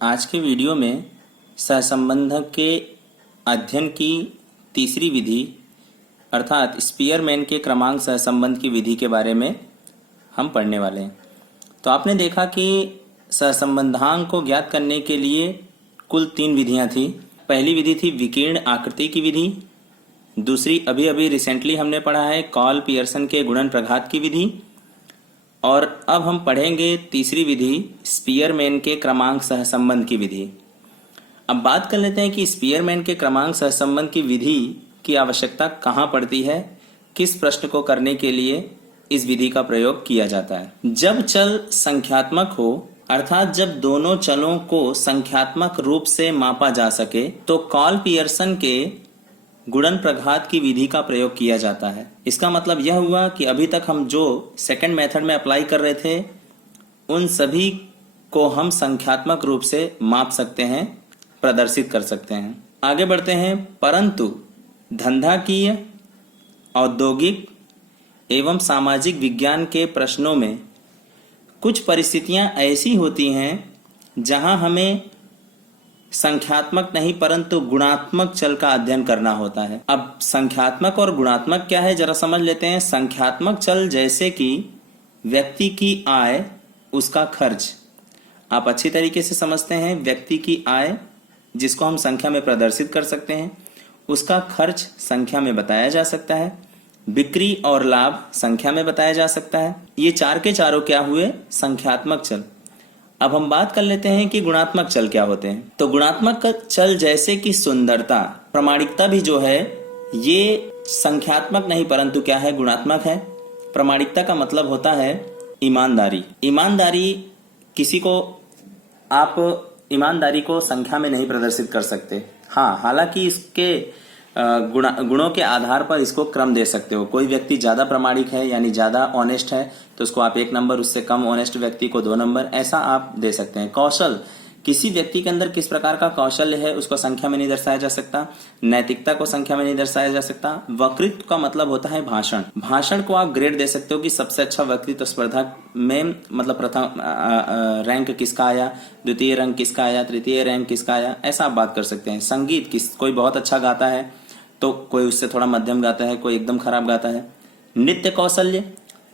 आज के वीडियो में सहसंबंधक के अध्ययन की तीसरी विधि अर्थात स्पीयरमैन के क्रमांक सहसंबंध की विधि के बारे में हम पढ़ने वाले हैं। तो आपने देखा कि सहसंबंधांक को ज्ञात करने के लिए कुल 3 विधियां थी। पहली विधि थी विकीर्ण आकृति की विधि, दूसरी अभी रिसेंटली हमने पढ़ा है कॉल पियर्सन के गुणन प्रघात की विधि, और अब हम पढ़ेंगे तीसरी विधि स्पीयरमैन के क्रमांक सहसंबंध की विधि। अब बात कर लेते हैं कि स्पीयरमैन के क्रमांक सहसंबंध की विधि की आवश्यकता कहाँ पड़ती है, किस प्रश्न को करने के लिए इस विधि का प्रयोग किया जाता है। जब चल संख्यात्मक हो अर्थात जब दोनों चलों को संख्यात्मक रूप से मापा जा सके तो कॉल पियर्सन के गुणन प्रघात की विधि का प्रयोग किया जाता है। इसका मतलब यह हुआ कि अभी तक हम जो सेकंड मेथड में अप्लाई कर रहे थे उन सभी को हम संख्यात्मक रूप से माप सकते हैं, प्रदर्शित कर सकते हैं। आगे बढ़ते हैं। परंतु धंधाकीय, औद्योगिक एवं सामाजिक विज्ञान के प्रश्नों में कुछ परिस्थितियां ऐसी होती हैं जहां हमें संख्यात्मक नहीं परंतु गुणात्मक चल का अध्ययन करना होता है। अब संख्यात्मक और गुणात्मक क्या है जरा समझ लेते हैं। संख्यात्मक चल जैसे कि व्यक्ति की आय, उसका खर्च, आप अच्छी तरीके से समझते हैं। व्यक्ति की आय जिसको हम संख्या में प्रदर्शित कर सकते हैं, उसका खर्च संख्या में बताया जा सकता है, बिक्री और लाभ संख्या में बताया जा सकता है। ये चार के चारों क्या हुए, संख्यात्मक चल। अब हम बात कर लेते हैं कि गुणात्मक चल क्या होते हैं। तो गुणात्मक चल जैसे कि सुंदरता, प्रामाणिकता भी जो है ये संख्यात्मक नहीं परंतु क्या है, गुणात्मक है। प्रामाणिकता का मतलब होता है ईमानदारी। ईमानदारी किसी को, आप ईमानदारी को संख्या में नहीं प्रदर्शित कर सकते। हाँ, हालांकि इसके गुणों के आधार पर इसको क्रम दे सकते हो। कोई व्यक्ति ज्यादा प्रामाणिक है यानी ज्यादा ऑनेस्ट है तो उसको आप 1 नंबर, उससे कम ऑनेस्ट व्यक्ति को 2 नंबर, ऐसा आप दे सकते हैं। कौशल, किसी व्यक्ति के अंदर किस प्रकार का कौशल्य है उसको संख्या में नहीं दर्शाया जा सकता। नैतिकता को संख्या में नहीं दर्शाया जा सकता। वक्तृत्व का मतलब होता है भाषण। भाषण को आप ग्रेड दे सकते हो कि सबसे अच्छा वक्तृत्व स्पर्धा में मतलब प्रथम रैंक किसका आया, द्वितीय रैंक किसका आया, तृतीय रैंक किसका आया, ऐसा आप बात कर सकते हैं। संगीत, कोई बहुत अच्छा गाता है तो कोई उससे थोड़ा मध्यम गाता है, कोई एकदम खराब गाता है। नृत्य कौशल्य,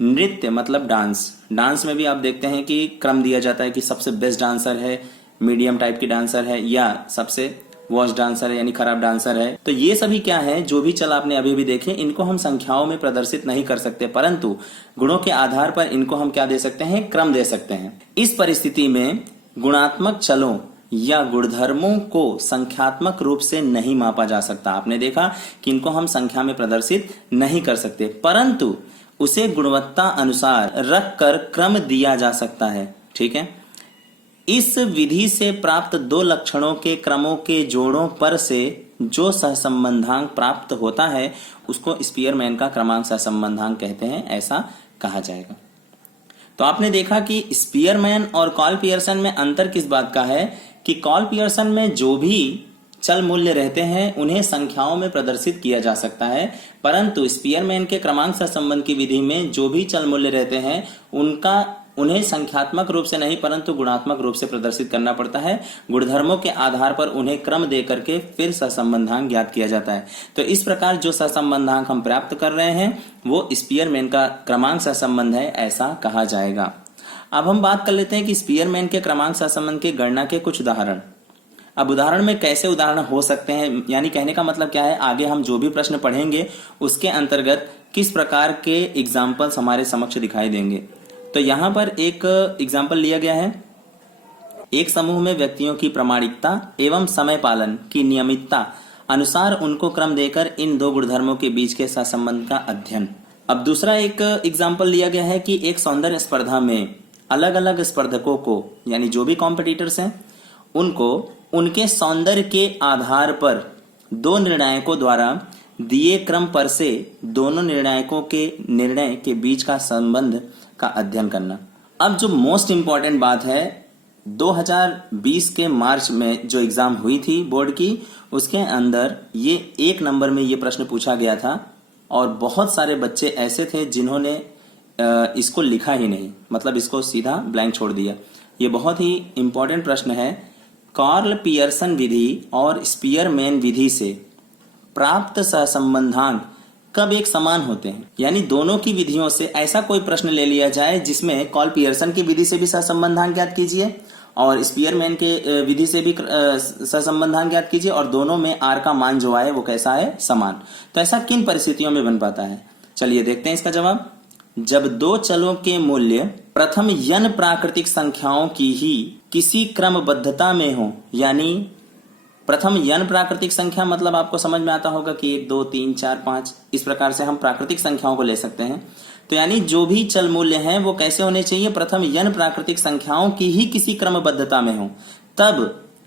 नृत्य मतलब डांस। डांस में भी आप देखते हैं कि क्रम दिया जाता है कि सबसे बेस्ट डांसर है, मीडियम टाइप की डांसर है, या सबसे वर्स्ट डांसर है यानी खराब डांसर है। तो ये सभी क्या है, जो भी चल आपने अभी भी देखे, इनको हम संख्याओं में प्रदर्शित नहीं कर सकते परंतु गुणों के आधार पर इनको हम क्या दे सकते हैं, क्रम दे सकते हैं। इस परिस्थिति में गुणात्मक चलों या गुणधर्मों को संख्यात्मक रूप से नहीं मापा जा सकता। आपने देखा कि इनको हम संख्या में प्रदर्शित नहीं कर सकते परंतु उसे गुणवत्ता अनुसार रख कर क्रम दिया जा सकता है। ठीक है। इस विधि से प्राप्त 2 लक्षणों के क्रमों के जोड़ों पर से जो सहसंबंधांक प्राप्त होता है उसको स्पीयरमैन का क्रमांक सहसंबंधांक कहते हैं, ऐसा कहा जाएगा। तो आपने देखा कि स्पीयरमैन और कॉल पियर्सन में अंतर किस बात का है कि कॉल पियर्सन में जो भी चल मूल्य रहते हैं उन्हें संख्याओं में प्रदर्शित किया जा सकता है परंतु स्पीयरमैन के क्रमांक सहसंबंध की विधि में जो भी चल मूल्य रहते हैं उन्हें संख्यात्मक रूप से नहीं परंतु गुणात्मक रूप से प्रदर्शित करना पड़ता है। गुणधर्मों के आधार पर उन्हें क्रम दे करके फिर सहसंबंधांक ज्ञात किया जाता है। तो इस प्रकार जो सहसंबंधांक हम प्राप्त कर रहे हैं वो स्पीयरमैन का क्रमांक सहसंबंध है, ऐसा कहा जाएगा। अब हम बात कर लेते हैं कि स्पीयरमैन के क्रमांक सहसंबंध की गणना के कुछ उदाहरण। अब उदाहरण में कैसे उदाहरण हो सकते हैं, यानी कहने का मतलब क्या है, आगे हम जो भी प्रश्न पढ़ेंगे उसके अंतर्गत किस प्रकार के एग्जाम्पल्स हमारे समक्ष दिखाई देंगे। तो यहाँ पर एक एग्जाम्पल लिया गया है। एक समूह में व्यक्तियों की प्रामाणिकता एवं समय पालन की नियमितता अनुसार उनको क्रम देकर इन 2 गुणधर्मों के बीच के सहसंबंध का अध्ययन। अब दूसरा एक एग्जाम्पल लिया गया है कि एक सौंदर्य स्पर्धा में अलग अलग स्पर्धकों को यानी जो भी कॉम्पिटिटर्स हैं उनको उनके सौंदर्य के आधार पर 2 निर्णायकों द्वारा दिए क्रम पर से दोनों निर्णायकों के निर्णय के बीच का संबंध का अध्ययन करना। अब जो मोस्ट इंपॉर्टेंट बात है, 2020 के मार्च में जो एग्जाम हुई थी बोर्ड की, उसके अंदर ये 1 नंबर में ये प्रश्न पूछा गया था और बहुत सारे बच्चे ऐसे थे जिन्होंने इसको लिखा ही नहीं, मतलब इसको सीधा ब्लैंक छोड़ दिया। ये बहुत ही इंपॉर्टेंट प्रश्न है कार्ल पियर्सन विधि और स्पीयरमैन विधि से प्राप्त सहसंबंधांक कब एक समान होते हैं? यानी दोनों की विधियों से ऐसा कोई प्रश्न ले लिया जाए जिसमें कार्ल पियर्सन की विधि से भी सहसंबंधांक ज्ञात कीजिए और स्पीयरमैन के विधि से भी सहसंबंधांक ज्ञात कीजिए और दोनों में आर का मान जो आए वो कैसा है? समान। तो ऐसा किन परिस्थितियों में बन पाता है? चलिए देखते हैं इसका जवाब। जब दो चलों के मूल्य प्रथम n प्राकृतिक संख्याओं की ही किसी क्रमबद्धता में हो, यानी प्रथम n प्राकृतिक संख्या मतलब आपको समझ में आता होगा कि 1 2 3 4 5 इस प्रकार से हम प्राकृतिक संख्याओं को ले सकते हैं। तो यानी जो भी चल मूल्य हैं वो कैसे होने चाहिए? प्रथम n प्राकृतिक संख्याओं की ही किसी क्रमबद्धता में हो, तब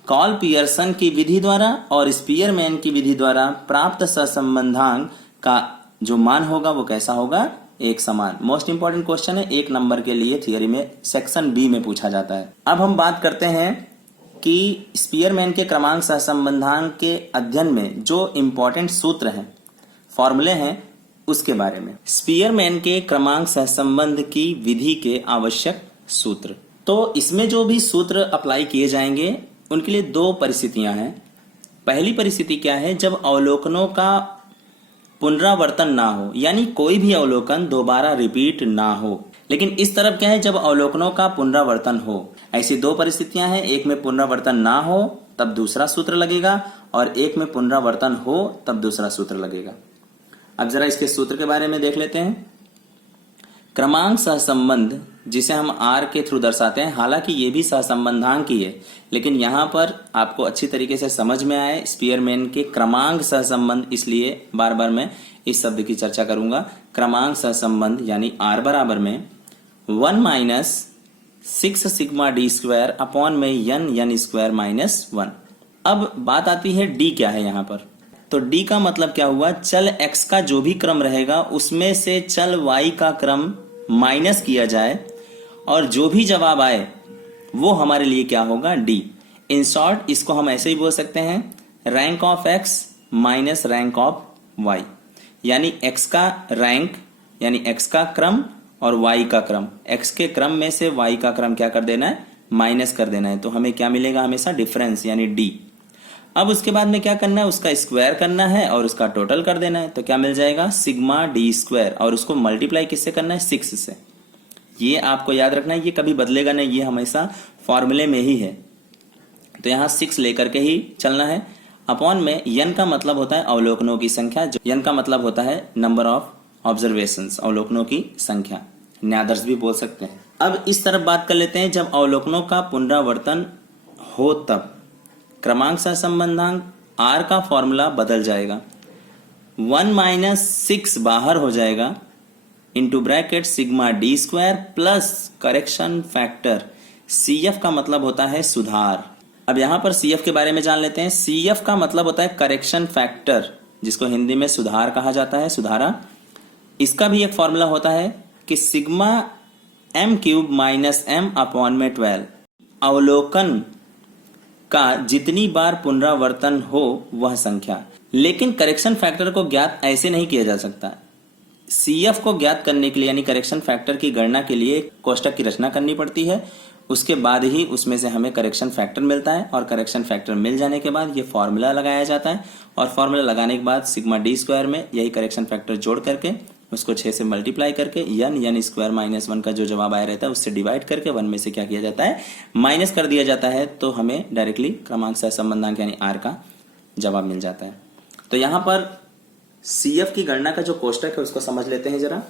कार्ल पियर्सन की विधि द्वारा और स्पीयरमैन की विधि द्वारा प्राप्त सहसंबंधांक का जो मान होगा वो कैसा होगा? एक समान। मोस्ट इंपॉर्टेंट क्वेश्चन है, 1 नंबर के लिए थियरी में सेक्शन बी में पूछा जाता है। अब हम बात करते हैं कि स्पीयरमैन के क्रमांक सहसंबंधांक के अध्ययन में जो इंपॉर्टेंट सूत्र हैं, फॉर्मूले हैं, उसके बारे में। स्पीयरमैन के क्रमांक सहसंबंध की विधि के आवश्यक सूत्र। तो इसमें जो भी सूत्र अप्लाई किए जाएंगे उनके लिए 2 परिस्थितियां हैं। पहली परिस्थिति क्या है? जब अवलोकनों का पुनरावर्तन ना हो, यानी कोई भी अवलोकन दोबारा रिपीट ना हो। लेकिन इस तरफ क्या है? जब अवलोकनों का पुनरावर्तन हो। ऐसी 2 परिस्थितियां हैं, एक में पुनरावर्तन ना हो तब दूसरा सूत्र लगेगा और एक में पुनरावर्तन हो तब दूसरा सूत्र लगेगा। अब जरा इसके सूत्र के बारे में देख लेते हैं। क्रमांक सहसंबंध जिसे हम आर के थ्रू दर्शाते हैं, हालांकि ये भी सहसंबंधांक ही है, लेकिन यहां पर आपको अच्छी तरीके से समझ में आए स्पीयरमैन के क्रमांक सहसंबंध, इसलिए बार बार मैं इस शब्द की चर्चा करूंगा। क्रमांक सहसंबंध यानी आर बराबर में 1 minus 6 sigma D square upon में n स्क्वायर माइनस 1। अब बात आती है डी क्या है यहाँ पर। तो डी का मतलब क्या हुआ? चल x का जो भी क्रम रहेगा उसमें से चल y का क्रम माइनस किया जाए और जो भी जवाब आए वो हमारे लिए क्या होगा? डी। इन शॉर्ट इसको हम ऐसे ही बोल सकते हैं, rank of x minus rank of y, यानी x का रैंक यानी x का क्रम और y का क्रम, x के क्रम में से y का क्रम क्या कर देना है? माइनस कर देना है। तो हमें क्या मिलेगा? हमेशा डिफरेंस यानी d। अब उसके बाद में क्या करना है? उसका स्क्वायर करना है और उसका टोटल कर देना है। तो क्या मिल जाएगा? सिग्मा डी स्क्वायर, और उसको मल्टीप्लाई किससे करना है? 6 से। ये आपको याद रखना है, ये कभी बदलेगा नहीं, ये हमेशा फॉर्मूले में ही है। तो यहाँ 6 लेकर के ही चलना है। अपॉन में n का मतलब होता है अवलोकनों की संख्या, जो n का मतलब होता है नंबर ऑफ ऑब्जर्वेशंस, अवलोकनों की संख्या, न्यादर्श भी बोल सकते हैं। अब इस तरफ बात कर लेते हैं, जब अवलोकनों का पुनरावर्तन हो तब क्रमांक सहसंबंधांक r का फॉर्मूला बदल जाएगा। 1 माइनस 6 बाहर हो जाएगा, into bracket sigma D square plus correction factor. CF का मतलब होता है सुधार। अब यहां पर CF के बारे में जान लेते हैं। CF का मतलब होता है करेक्शन फैक्टर, जिसको हिंदी में सुधार कहा जाता है, सुधारा। इसका भी एक फॉर्मूला होता है कि sigma m cube minus m upon में 12। अवलोकन का जितनी बार पुनरावर्तन हो वह संख्या। लेकिन करेक्शन फैक्टर को ज्ञात ऐसे नहीं किया जा सकता। CF को ज्ञात करने के लिए यानी करेक्शन फैक्टर की गणना के लिए कोष्ठक की रचना करनी पड़ती है, उसके बाद ही उसमें से हमें करेक्शन फैक्टर मिलता है और करेक्शन फैक्टर मिल जाने के बाद ये फॉर्मूला लगाया जाता है और फॉर्मूला लगाने के बाद सिग्मा डी स्क्वायर में यही करेक्शन फैक्टर जोड़ करके उसको 6 से मल्टीप्लाई करके n स्क्वायर माइनस 1 का जो जवाब आया रहता है उससे डिवाइड करके 1 में से क्या किया जाता है? माइनस कर दिया जाता है। तो हमें डायरेक्टली क्रमांक सहसंबंधांक यानी r का जवाब मिल जाता है। तो यहाँ पर CF की गणना का जो कोष्टक है उसको समझ लेते हैं जरा।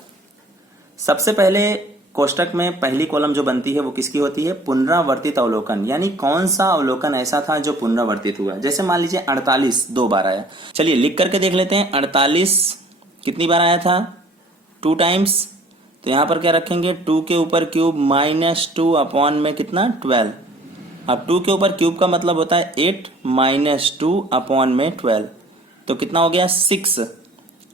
सबसे पहले कोष्टक में पहली कॉलम जो बनती है वो किसकी होती है? पुनरावर्तित अवलोकन, यानी कौन सा अवलोकन ऐसा था जो पुनरावर्तित हुआ। जैसे मान लीजिए 48 2 बार आया। चलिए लिख करके देख लेते हैं। 48 कितनी बार आया था? 2 टाइम्स। तो यहां पर क्या रखेंगे? 2 के ऊपर क्यूब माइनस 2 अपॉन में कितना? 12। अब 2 के ऊपर क्यूब का मतलब होता है 8 माइनस 2 अपॉन में 12, तो कितना हो गया? 6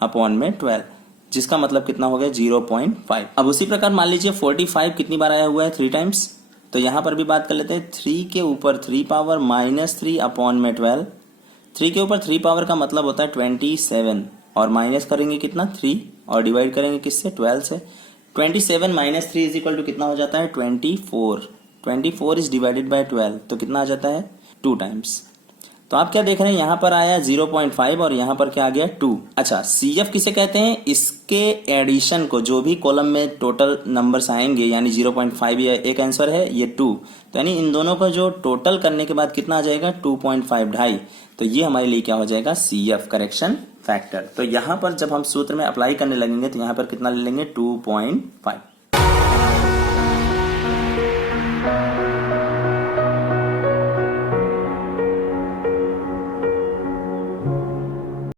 अपॉन में 12, जिसका मतलब कितना हो गया? 0.5। अब उसी प्रकार मान लीजिए 45 कितनी बार आया हुआ है? 3 टाइम्स। तो यहां पर भी बात कर लेते हैं। 3 के ऊपर 3 पावर माइनस 3 अपॉन में 12। 3 के ऊपर 3 पावर का मतलब होता है 27 और माइनस करेंगे कितना? 3 और डिवाइड करेंगे किससे? 12 से। 27 माइनस 3 इज इक्वल टू कितना हो जाता है? 24। 24 इज डिवाइडेड बाय 12, तो कितना आ जाता है? 2 टाइम्स। तो आप क्या देख रहे हैं, यहां पर आया 0.5 और यहां पर क्या आ गया 2। अच्छा, CF किसे कहते हैं, इसके एडिशन को, जो भी कॉलम में टोटल नंबर्स आएंगे, यानी 0.5 या एक आंसर है ये 2, तो यानी इन दोनों का जो टोटल करने के बाद कितना आ जाएगा 2.5 ढाई। तो ये हमारे लिए क्या हो जाएगा, CF करेक्शन फैक्टर। तो यहां पर जब हम सूत्र में अप्लाई करने लगेंगे तो यहां पर कितना ले लेंगे 2.5।